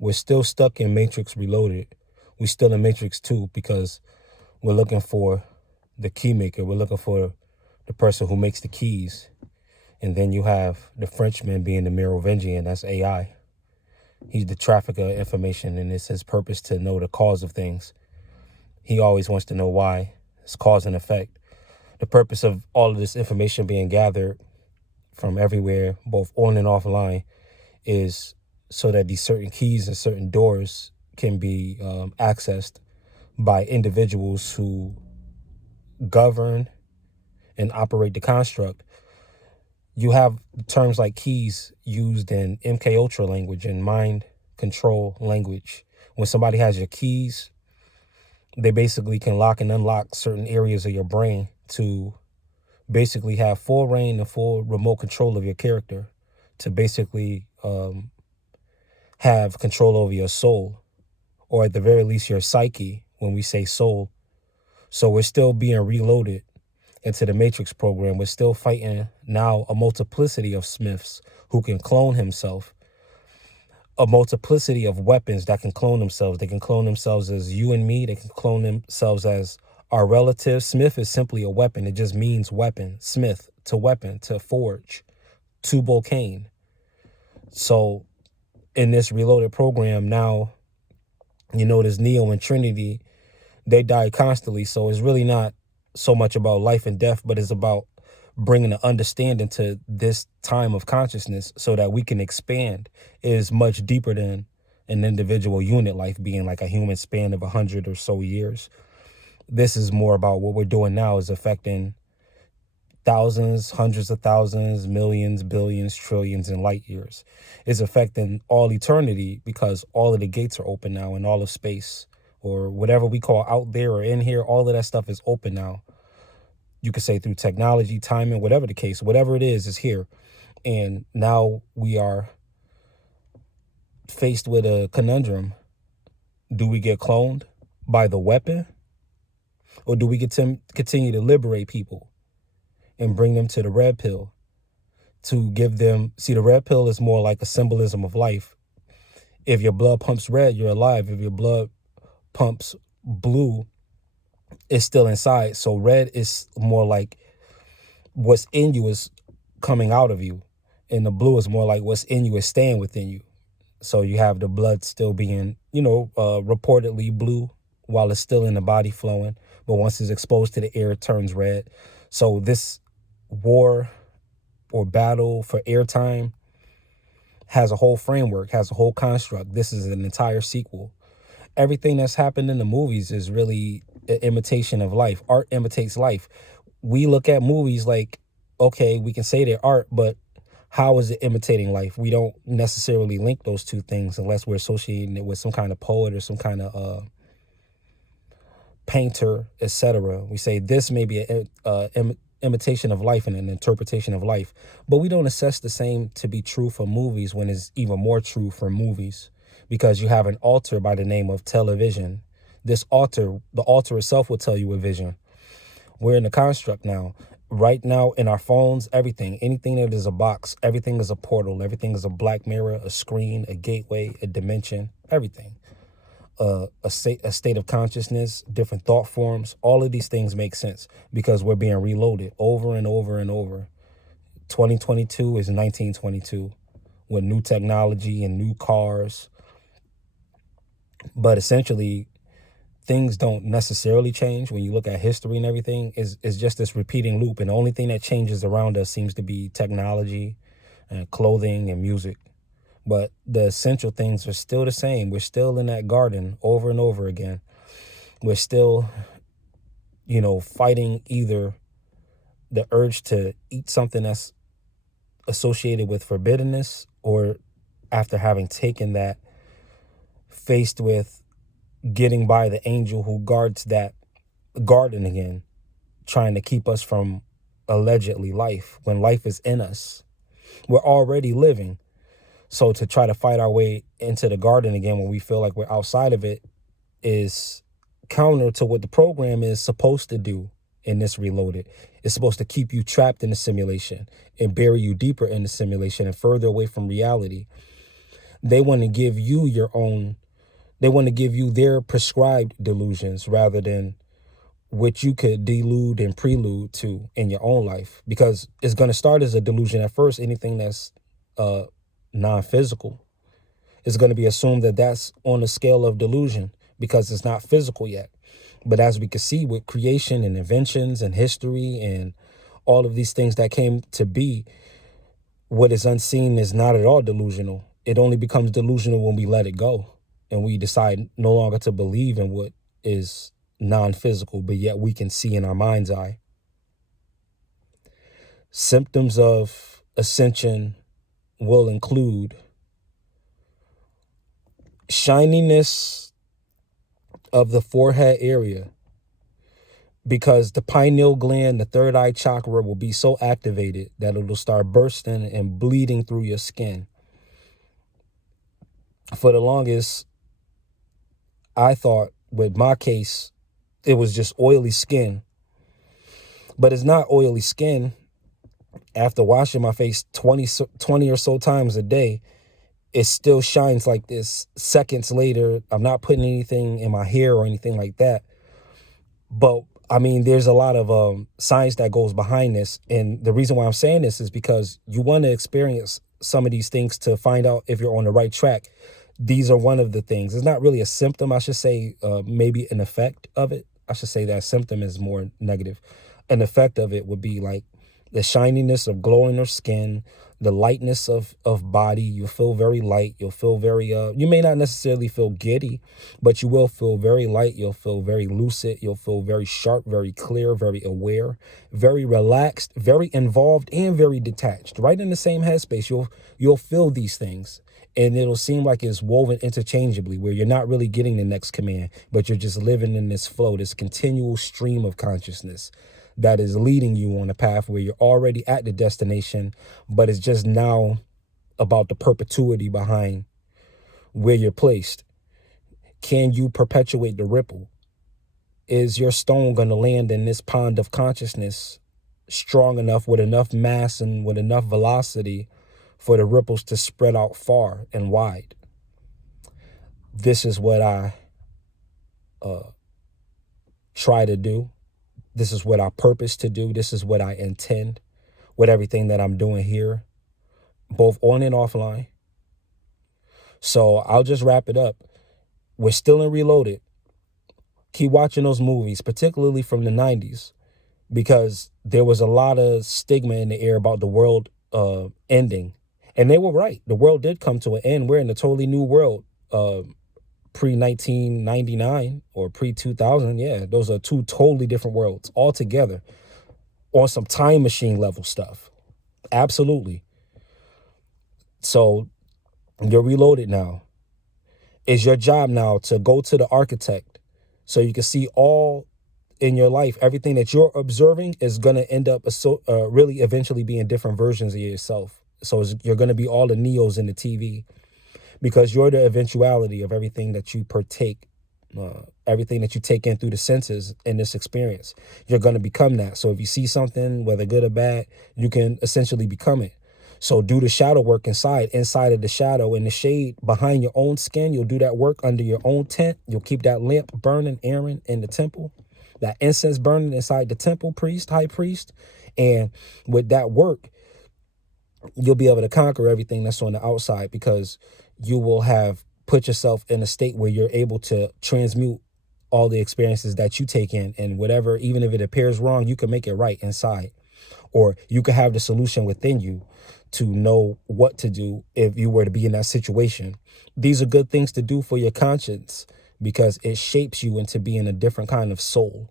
We're still stuck in Matrix Reloaded. We're still in Matrix 2 because we're looking for the key maker. We're looking for the person who makes the keys. And then you have the Frenchman being the Merovingian. That's AI. He's the trafficker of information, and it's his purpose to know the cause of things. He always wants to know why. It's cause and effect. The purpose of all of this information being gathered from everywhere, both on and offline, is so that these certain keys and certain doors can be accessed by individuals who govern and operate the construct. You have terms like keys used in MK Ultra language and mind control language. When somebody has your keys, they basically can lock and unlock certain areas of your brain to basically have full reign and full remote control of your character, to basically have control over your soul, or at the very least your psyche when we say soul. So we're still being reloaded into the Matrix program. We're still fighting now a multiplicity of Smiths who can clone himself, a multiplicity of weapons that can clone themselves. They can clone themselves as you and me. They can clone themselves as our relatives. Smith is simply a weapon. It just means weapon. Smith, to weapon, to forge, to Bolkane. So in this reloaded program now, you notice Neo and Trinity, they die constantly. So it's really not so much about life and death, but it's about bringing an understanding to this time of consciousness so that we can expand. It is much deeper than an individual unit life being like a human span of 100 or so years. This is more about what we're doing now is affecting thousands, hundreds of thousands, millions, billions, trillions, and light years. It's affecting all eternity because all of the gates are open now in all of space, or whatever we call out there or in here. All of that stuff is open now. You could say through technology, timing, whatever the case, whatever it is here. And now we are faced with a conundrum. Do we get cloned by the weapon? Or do we continue to liberate people and bring them to the red pill to give them... See, the red pill is more like a symbolism of life. If your blood pumps red, you're alive. If your blood pumps blue, it's still inside. So red is more like what's in you is coming out of you. And the blue is more like what's in you is staying within you. So you have the blood still being, reportedly blue while it's still in the body flowing. But once it's exposed to the air, it turns red. So this war or battle for airtime has a whole framework, has a whole construct. This is an entire sequel. Everything that's happened in the movies is really an imitation of life. Art imitates life. We look at movies like, okay, we can say they're art, but how is it imitating life? We don't necessarily link those two things unless we're associating it with some kind of poet or some kind of painter, etc. We say this may be an imitation of life and an interpretation of life, but we don't assess the same to be true for movies when it's even more true for movies, because you have an altar by the name of television. This altar, the altar itself will tell you a vision. We're in the construct now. Right now in our phones, everything, anything that is a box, everything is a portal, everything is a black mirror, a screen, a gateway, a dimension, everything. A state of consciousness, different thought forms. All of these things make sense because we're being reloaded over and over and over. 2022 is 1922 with new technology and new cars. But essentially, things don't necessarily change when you look at history and everything. Is just this repeating loop. And the only thing that changes around us seems to be technology and clothing and music. But the essential things are still the same. We're still in that garden over and over again. We're still, fighting either the urge to eat something that's associated with forbiddenness, or after having taken that, faced with getting by the angel who guards that garden again, trying to keep us from allegedly life, when life is in us. We're already living. So to try to fight our way into the garden again when we feel like we're outside of it is counter to what the program is supposed to do in this reloaded. It's supposed to keep you trapped in the simulation and bury you deeper in the simulation and further away from reality. They want to give you your own, they want to give you their prescribed delusions rather than what you could delude and prelude to in your own life, because it's going to start as a delusion at first. Anything that's uh, non-physical is going to be assumed that that's on a scale of delusion because it's not physical yet. But as we can see with creation and inventions and history and all of these things that came to be, what is unseen is not at all delusional. It only becomes delusional when we let it go and we decide no longer to believe in what is non-physical, but yet we can see in our mind's eye. Symptoms of ascension will include shininess of the forehead area, because the pineal gland, the third eye chakra, will be so activated that it'll start bursting and bleeding through your skin. For the longest, I thought with my case, it was just oily skin. But it's not oily skin. After washing my face 20 or so times a day, it still shines like this seconds later. I'm not putting anything in my hair or anything like that. But I mean, there's a lot of science that goes behind this. And the reason why I'm saying this is because you want to experience some of these things to find out if you're on the right track. These are one of the things. It's not really a symptom, I should say, maybe an effect of it. I should say that symptom is more negative. An effect of it would be like the shininess of glowing your skin, the lightness of body. You'll feel very light. You'll feel very, you may not necessarily feel giddy, but you will feel very light. You'll feel very lucid. You'll feel very sharp, very clear, very aware, very relaxed, very involved, and very detached. Right in the same headspace, you'll feel these things. And it'll seem like it's woven interchangeably, where you're not really getting the next command, but you're just living in this flow, this continual stream of consciousness that is leading you on a path where you're already at the destination, but it's just now about the perpetuity behind where you're placed. Can you perpetuate the ripple? Is your stone going to land in this pond of consciousness strong enough, with enough mass and with enough velocity for the ripples to spread out far and wide? This is what I try to do. This is what I purpose to do. This is what I intend with everything that I'm doing here, both on and offline. So I'll just wrap it up. We're still in Reloaded. Keep watching those movies, particularly from the 90s, because there was a lot of stigma in the air about the world ending. And they were right. The world did come to an end. We're in a totally new world. Pre-1999 or pre-2000. Yeah, those are two totally different worlds altogether on some time machine level stuff. Absolutely. So you're reloaded now. It's your job now to go to the architect so you can see all in your life. Everything that you're observing is going to end up really eventually being different versions of yourself. So you're going to be all the Neos in the TV, because you're the eventuality of everything that you partake, everything that you take in through the senses in this experience. You're going to become that. So if you see something, whether good or bad, you can essentially become it. So do the shadow work inside of the shadow, in the shade behind your own skin. You'll do that work under your own tent. You'll keep that lamp burning, Aaron, in the temple, that incense burning inside the temple, high priest. And with that work, you'll be able to conquer everything that's on the outside, because you will have put yourself in a state where you're able to transmute all the experiences that you take in, and whatever, even if it appears wrong, you can make it right inside, or you can have the solution within you to know what to do if you were to be in that situation. These are good things to do for your conscience, because it shapes you into being a different kind of soul.